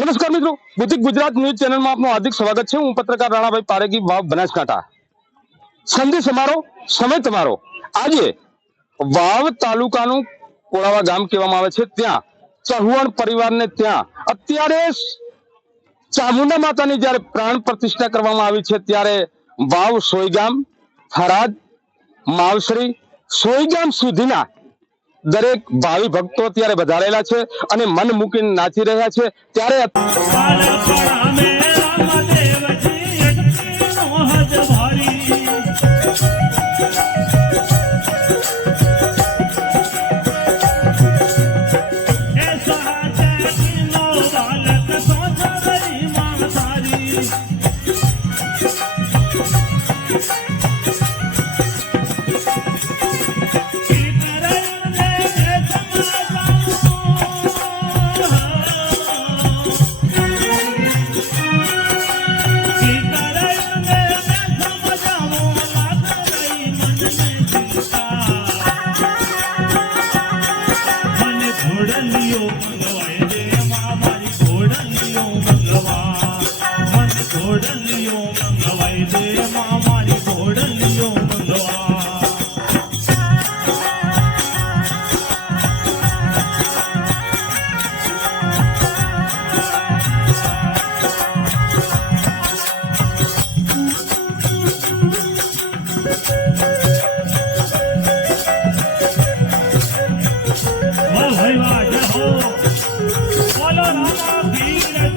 નમસ્કાર મિત્રો બુદ્ધિક ગુજરાત ન્યૂઝ ચેનલમાં આપનું હાર્દિક સ્વાગત છે. હું પત્રકાર રાણાભાઈ પારેગી વાવ બનાસકાંઠા. સંધિ સમારોહ, સમય તમારો. આજે વાવ તાલુકાનું કોળાવા ગામ કહેવામાં આવે છે. ત્યાં ચહુવણ પરિવારને ત્યાં અત્યારે ચામુંડા માતાની જ્યારે પ્રાણ પ્રતિષ્ઠા કરવામાં આવી છે, ત્યારે વાવ સોયગામ, થરાદ, માવસરી, સોયગામ સુધીના દરેક ભાવિ ભક્તો અત્યારે વધારેલા છે અને મન મૂકીને નાચી રહ્યા છે. ત્યારે Thank અમે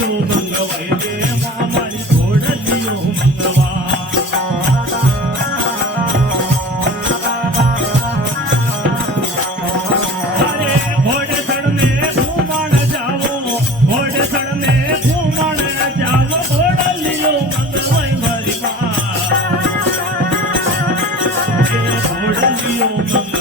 કોડલિયો મંગવાય રે માં મારી કોડલિયો મંગવા Oh, no, no.